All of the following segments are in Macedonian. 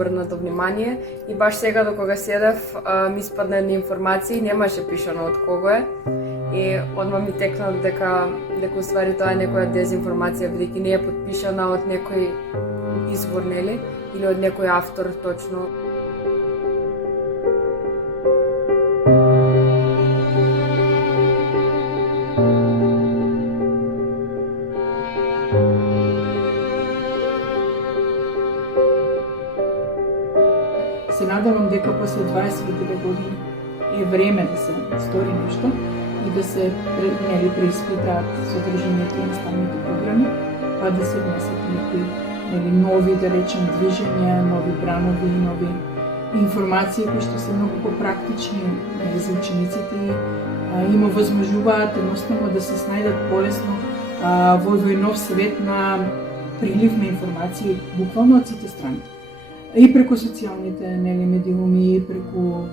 обрнато внимание и баш сега докога седев ми испадна една информација и немаше пишано од кого е. И одма ми текна дека уствари тоа е некоја дезинформација, бидејќи не е подпишана од некој извор, нели? Или од некој автор точно. Се надевам дека после 22 години е време да се стори нешто и да се преиспитаат содржињето и наставните програми, па да се внесат некои нови, да речем, движења, нови бранови, нови информации кои што се многу попрактични за учениците и им овозможуваат едноставно да се снајдат полесно во нов свет на прилив на информации буквално од сите страни. И преку социјалните медиуми, и преку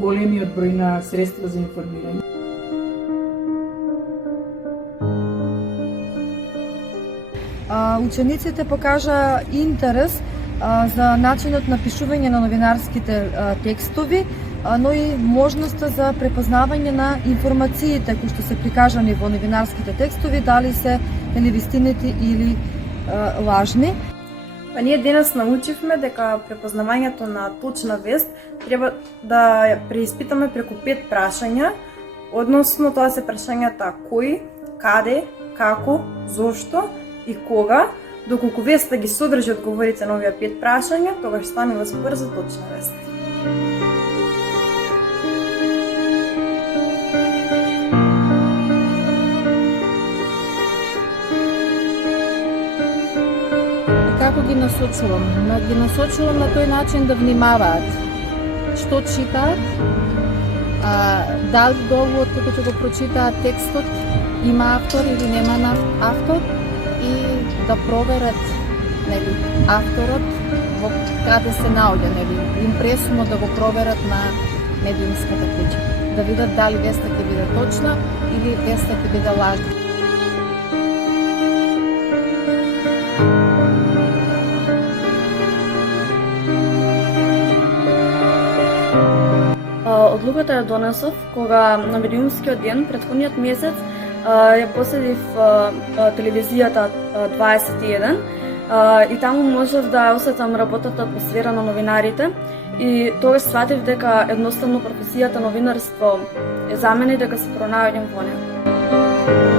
големиот број на средства за информирање. Учениците покажа интерес за начинот на пишување на новинарските текстови, но и можноста за препознавање на информациите кои што се прикажани во новинарските текстови, дали се вистинити или лажни. Па ние денес научивме дека препознавањето на точна вест треба да ја преиспитаме преку 5 прашања, односно тоа се прашањата кој, каде, како, зошто и кога. Доколку веста ги содржи одговорите на овие 5 прашања, тогаш станува збор за точна вест. Како ги насочувам? Ги насочувам на тој начин да внимаваат што читаат, дали довод како ќе го прочитаат текстот има автор или нема автор и да проверат авторот во каде се наоѓа, импресумно да го проверат на медиумската куќа, да видат дали веста ќе биде точна или веста ќе биде лажна. Одлуката ја донесов кога на медиумскиот ден претходниот месец ја поседив телевизијата 21 и таму можев да осетам работата атмосфера на новинарите и тогаш сватив дека едноставно професијата новинарство е за мене и дека се пронаоѓам во неа.